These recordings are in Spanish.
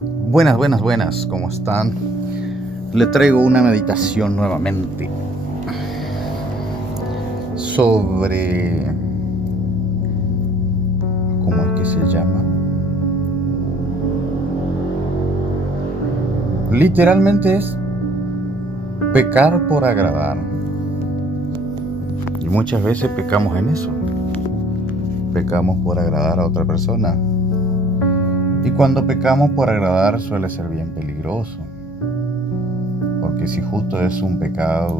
Buenas, buenas, buenas, ¿cómo están? Le traigo una meditación nuevamente sobre... ¿Cómo es que se llama? Literalmente es pecar por agradar. Y muchas veces pecamos en eso. Pecamos por agradar a otra persona. Y cuando pecamos por agradar suele ser bien peligroso. Porque si justo es un pecado,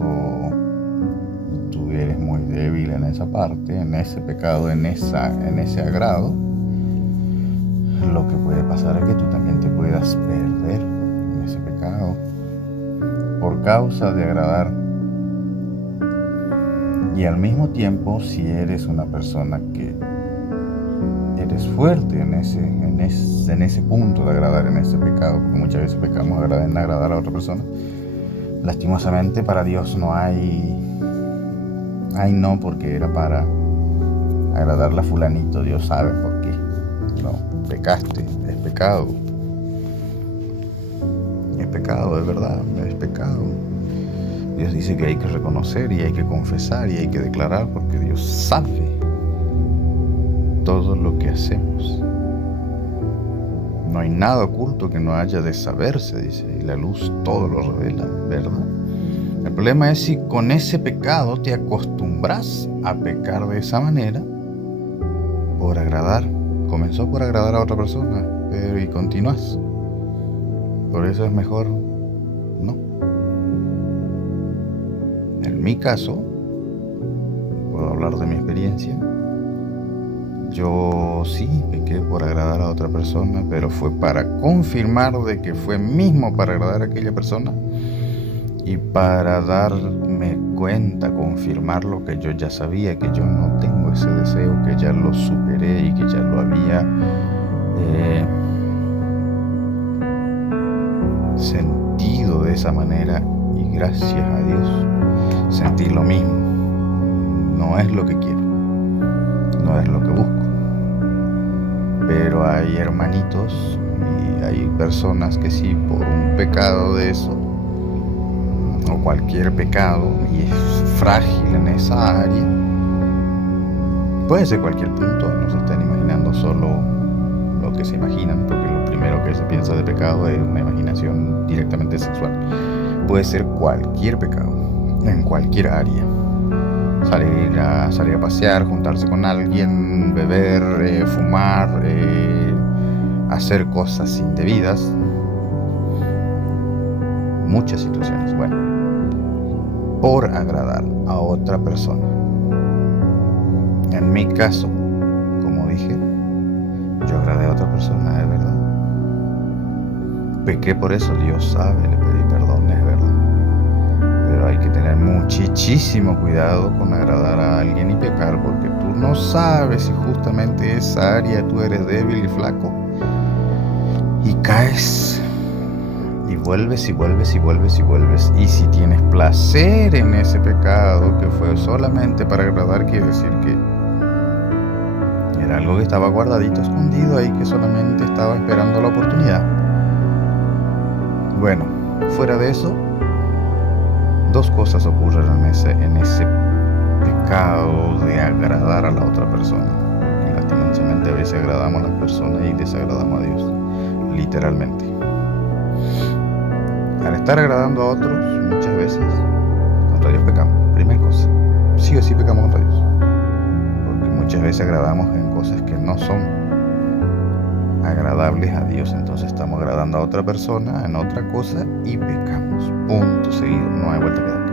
tú eres muy débil en esa parte, en ese pecado, en ese agrado, lo que puede pasar es que tú también te puedas perder en ese pecado por causa de agradar. Y al mismo tiempo, si eres una persona que eres fuerte en ese punto de agradar, en ese pecado, porque muchas veces pecamos en agradar a otra persona, lastimosamente para Dios no hay no, porque era para agradarle a fulanito. Dios sabe por qué. No, pecaste, es pecado. Es pecado, es verdad, es pecado. Dios dice que hay que reconocer y hay que confesar y hay que declarar, porque Dios sabe todo lo que hacemos. No hay nada oculto que no haya de saberse, dice, y la luz todo lo revela, ¿verdad? El problema es si con ese pecado te acostumbras a pecar de esa manera por agradar. Comenzó por agradar a otra persona, pero y continúas. Por eso es mejor no. En mi caso, puedo hablar de mi experiencia. Yo sí pequé por agradar a otra persona, pero fue para confirmar de que fue mismo para agradar a aquella persona y para darme cuenta, confirmar lo que yo ya sabía, que yo no tengo ese deseo, que ya lo superé y que ya lo había sentido de esa manera, y gracias a Dios sentí lo mismo. No es lo que quiero, no es lo que busco, pero hay hermanitos y hay personas que sí, por un pecado de eso o cualquier pecado, y es frágil en esa área, puede ser cualquier punto, no se están imaginando solo lo que se imaginan, porque lo primero que se piensa de pecado es una imaginación directamente sexual. Puede ser cualquier pecado, en cualquier área. Salir a pasear, juntarse con alguien, beber, fumar, hacer cosas indebidas. Muchas situaciones. Bueno, por agradar a otra persona. En mi caso, como dije, yo agradé a otra persona, de verdad. Pequé por eso, Dios sabe, le pedí perdón, es verdad. Pero hay que tener muchísimo cuidado con agradar a alguien y pecar, porque tú no sabes si justamente esa área tú eres débil y flaco, y caes y vuelves y vuelves y vuelves y vuelves. Y si tienes placer en ese pecado que fue solamente para agradar, quiere decir que era algo que estaba guardadito, escondido ahí, que solamente estaba esperando la oportunidad. Bueno, fuera de eso, dos cosas ocurren en ese pecado de agradar a la otra persona. Porque lastimosamente a veces agradamos a las personas y desagradamos a Dios, literalmente. Al estar agradando a otros, muchas veces contra Dios pecamos. Primera cosa, sí o sí pecamos contra Dios, porque muchas veces agradamos en cosas que no son agradables a Dios. Entonces estamos agradando a otra persona en otra cosa y pecamos. Punto, seguido, no hay vuelta que dar.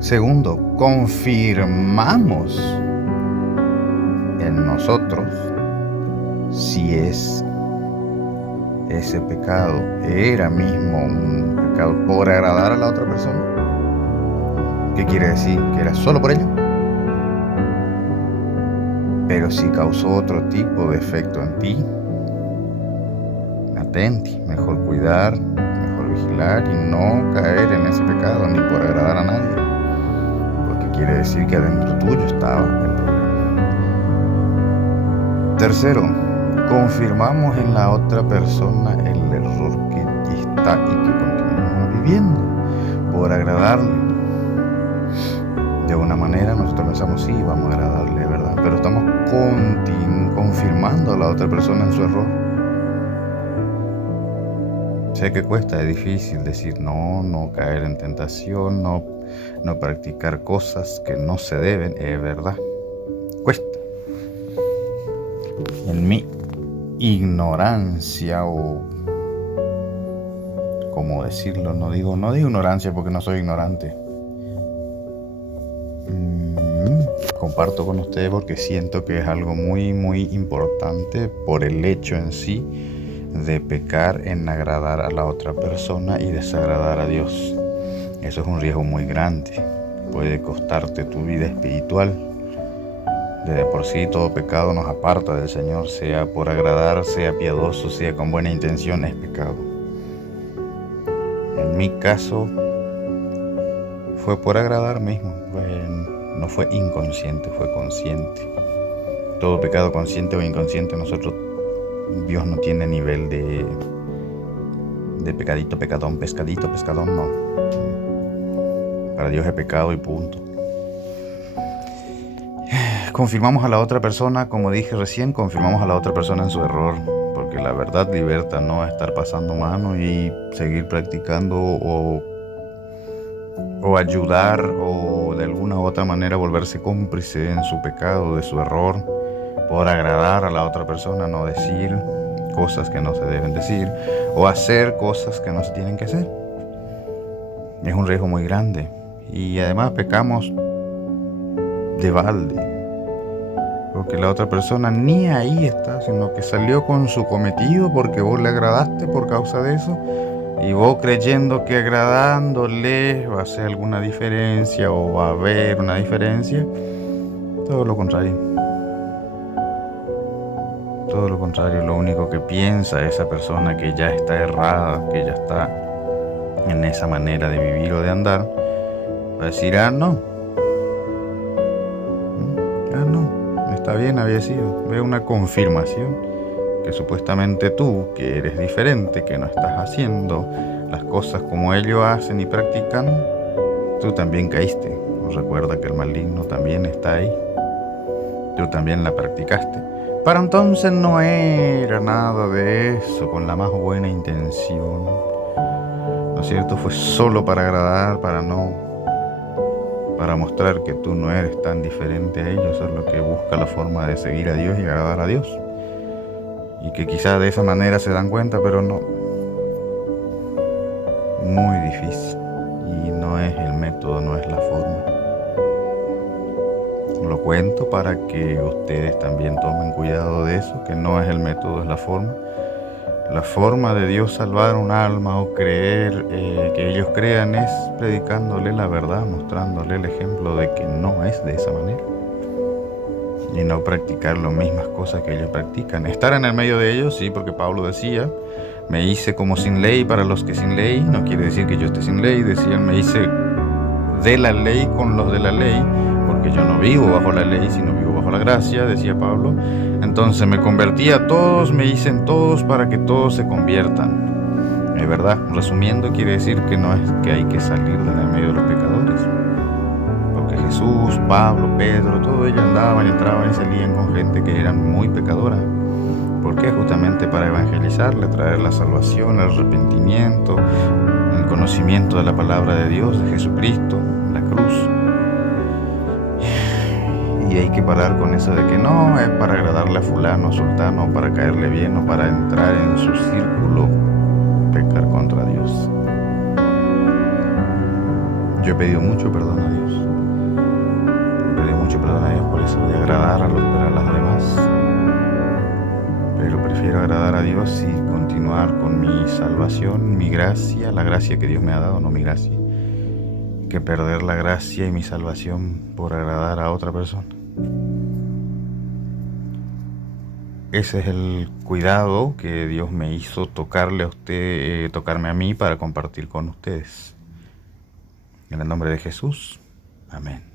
Segundo, confirmamos en nosotros si ese pecado era mismo un pecado por agradar a la otra persona. ¿Qué quiere decir? ¿Que era solo por ello? Pero si causó otro tipo de efecto en ti, atenti, mejor cuidar, mejor vigilar y no caer en ese pecado ni por agradar a nadie, porque quiere decir que adentro tuyo estaba el problema. Tercero, confirmamos en la otra persona el error que está y que continuamos viviendo por agradarle. De una manera nosotros pensamos, sí, vamos a agradarle, ¿verdad? Pero estamos confirmando a la otra persona en su error. Sé que cuesta, es difícil decir no caer en tentación, no practicar cosas que no se deben, es verdad. Cuesta. En mi ignorancia, o cómo decirlo, no digo ignorancia porque no soy ignorante. Comparto con ustedes porque siento que es algo muy importante por el hecho en sí de pecar en agradar a la otra persona y desagradar a Dios. Eso es un riesgo muy grande. Puede costarte tu vida espiritual. De por sí todo pecado nos aparta del Señor, sea por agradar, sea piadoso, sea con buena intención, es pecado. En mi caso fue por agradar mismo, no fue inconsciente, fue consciente. Todo pecado consciente o inconsciente, Dios no tiene nivel de pecadito, pecadón, pescadito, pescadón, no. Para Dios es pecado y punto. Confirmamos a la otra persona, como dije recién, confirmamos a la otra persona en su error, porque la verdad liberta, no estar pasando mano y seguir practicando o ayudar o de alguna u otra manera volverse cómplice en su pecado, de su error, por agradar a la otra persona, no decir cosas que no se deben decir o hacer cosas que no se tienen que hacer. Es un riesgo muy grande y además pecamos de balde, porque la otra persona ni ahí está, sino que salió con su cometido porque vos le agradaste por causa de eso, y vos creyendo que agradándole va a hacer alguna diferencia o va a haber una diferencia. Todo lo contrario. Todo lo contrario, lo único que piensa esa persona que ya está errada, que ya está en esa manera de vivir o de andar, va a decir, no, está bien, había sido. Ve una confirmación que supuestamente tú, que eres diferente, que no estás haciendo las cosas como ellos hacen y practican, tú también caíste. Recuerda que el maligno también está ahí. Tú también la practicaste. Para entonces no era nada de eso, con la más buena intención. ¿No es cierto? Fue solo para agradar, para mostrar que tú no eres tan diferente a ellos, es lo que busca la forma de seguir a Dios y agradar a Dios. Y que quizás de esa manera se dan cuenta, pero no. Muy difícil. Y no es el método, no es la forma. Lo cuento para que ustedes también tomen cuidado de eso, que no es el método, es la forma. La forma de Dios salvar un alma o creer, que ellos crean, es predicándole la verdad, mostrándole el ejemplo de que no es de esa manera. Y no practicar las mismas cosas que ellos practican. Estar en el medio de ellos, sí, porque Pablo decía, me hice como sin ley para los que sin ley, no quiere decir que yo esté sin ley, decían, me hice de la ley con los de la ley, porque yo no vivo bajo la ley, sino vivo bajo la gracia, decía Pablo. Entonces me convertí a todos, me hice en todos para que todos se conviertan. Es verdad, resumiendo, quiere decir que no es que hay que salir de en el medio de los pecadores. Porque Jesús, Pablo, Pedro, todos ellos andaban, entraban y salían con gente que eran muy pecadora. ¿Por qué? Justamente para evangelizarle, traer la salvación, el arrepentimiento, el conocimiento de la palabra de Dios, de Jesucristo, la cruz. Y hay que parar con eso de que no es para agradarle a fulano, sultano, para caerle bien o para entrar en su círculo, pecar contra Dios. Yo he pedido mucho perdón a Dios. He pedido mucho perdón a Dios por eso de agradar a los demás. Pero prefiero agradar a Dios y continuar con mi salvación, mi gracia, la gracia que Dios me ha dado, no mi gracia, que perder la gracia y mi salvación por agradar a otra persona. Ese es el cuidado que Dios me hizo tocarle a usted, tocarme a mí para compartir con ustedes. En el nombre de Jesús, amén.